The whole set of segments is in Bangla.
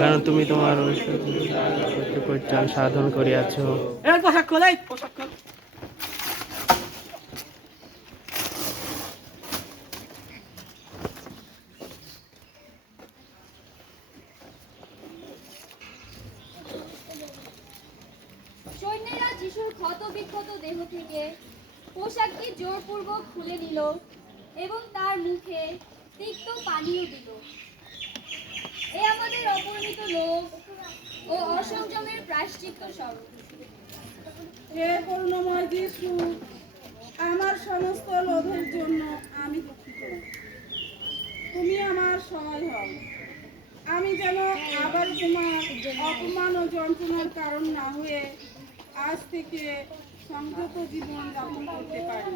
কারণ তুমি তোমার পরিত্রাণ সাধন করিয়াছ। সৈন্যেরা যিশুর ক্ষত বিক্ষত দেহ থেকে পোশাকটি জোরপূর্বক খুলে নিল এবং তার মুখে তিক্ত পানীয় দিল। এ আমাদের অপরিমিত লোভ ও অসংযমের প্রায়শ্চিত্ত স্বরূপ। হে করুণাময় যিশু, আমার সমস্ত লোভের জন্য আমি দুঃখিত। তুমি আমার সহায় হও। আমি যেন আবার তোমার অপমান ও যন্ত্রণার কারণ না হয়ে আজ থেকে সংযত জীবন যাপন করতে পারি।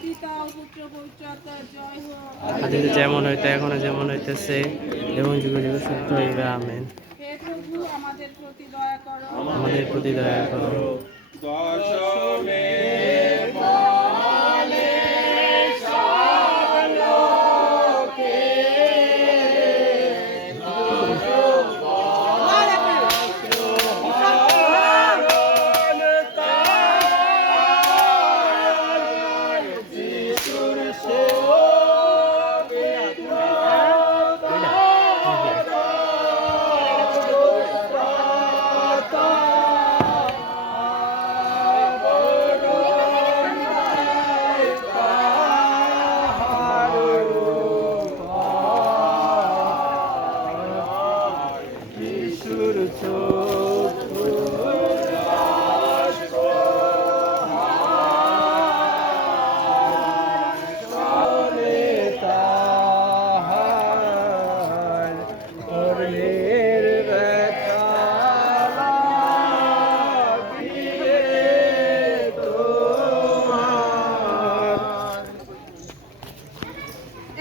পিতা ও পুত্র পবিত্র আত্মার জয় হোক। আদিতে যেমন হইতে এখনো যেমন হইতেছে এবং যুগে যুগে শুদ্ধ হইবে। আমেন। হে প্রভু, আমাদের প্রতি দয়া করো। আমাদের প্রতি দয়া করো।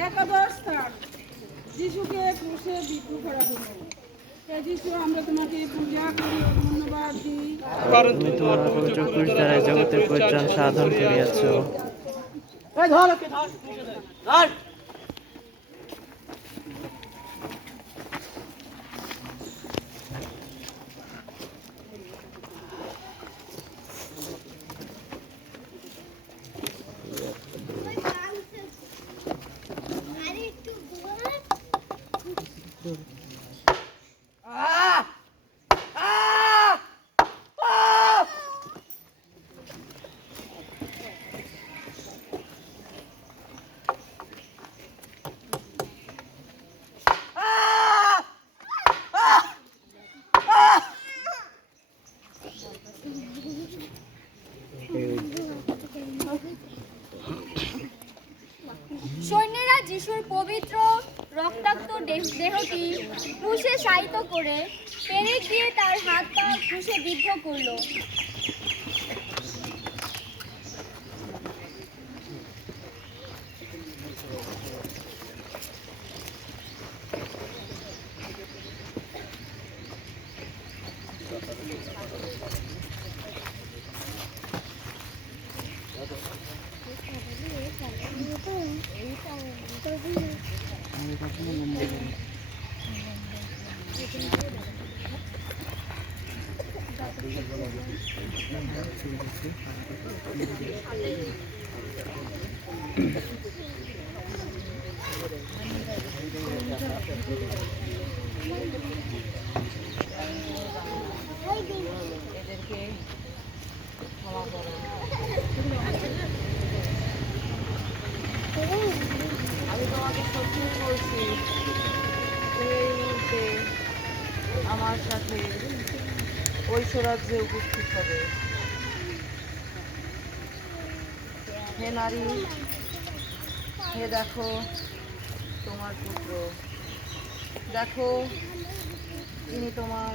একাদশ স্থান, যিশুকে ক্রুশে বিদ্ধ করা হলো। হে যিশু, আমরা তোমাকে পূজা করি ও ধন্যবাদ দিই। তুমি তোমার পবিত্র ক্রুশ দ্বারা জগতের পরিত্রাণ সাধন করিয়াছ। সৈন্যেরা যিশুর পবিত্র রক্তাক্ত দেহটি ক্রুশে শায়িত করে পেরেক দিয়ে তার হাত পা ক্রুশে বিদ্ধ করল। আমি তোমাকে সত্যি বলছি, তুমি এই মুহূর্তে আমার সাথে ঐশ্বরাজ্যে উপস্থিত হবে। হে নারী, হে দেখো তোমার পুত্র, দেখো তিনি তোমার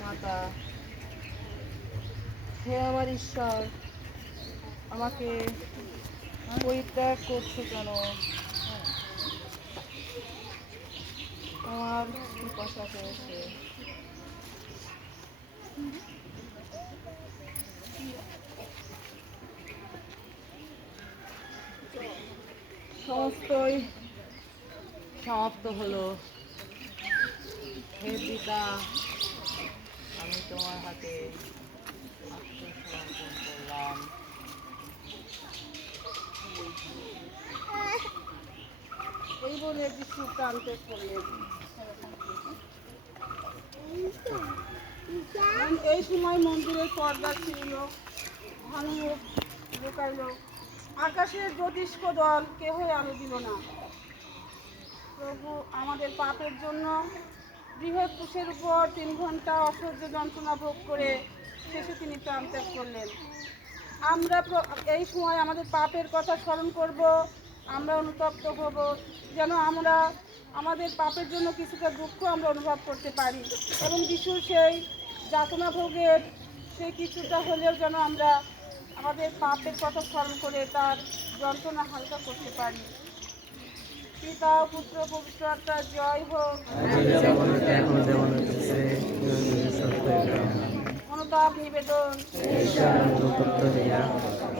মাতা। হে আমার ঈশ্বর, আমাকে পরিত্যাগ করছো কেন? আমার পিপাসা পেয়েছে। সমস্তই সমাপ্ত হলো। হে পিতা, আমি তোমার হাতে আত্মসমর্পণ করলাম। এই বলে যিশু প্রাণত্যাগ করলেন। এই সময় মন্দিরের পর্দা ছিল, ঘন মুখ লুকাইল, আকাশের জ্যোতিষ্ক দল কেহই আলো দিল না। প্রভু আমাদের পাপের জন্য বৃহৎ ক্রুশের উপর 3 ঘন্টা অসহ্য যন্ত্রণা ভোগ করে শেষে তিনি প্রাণত্যাগ করলেন। আমরা এই সময় আমাদের পাপের কথা স্মরণ করব, আমরা অনুতপ্ত হব, যেন আমরা আমাদের পাপের জন্য কিছুটা দুঃখ আমরা অনুভব করতে পারি এবং যিশুর সেই যাতনা ভোগের সেই কিছুটা হলেও যেন আমরা আমাদের পাপের কথা স্মরণ করে তার যন্ত্রণা হালকা করতে পারি। পিতা পুত্র পবিত্র আত্মার জয় হোক। যেমন হইতে এখন যেমন হইতেছে অনুতাপ নিবেদন ঈশ্বর অনুতপ্ত হইয়া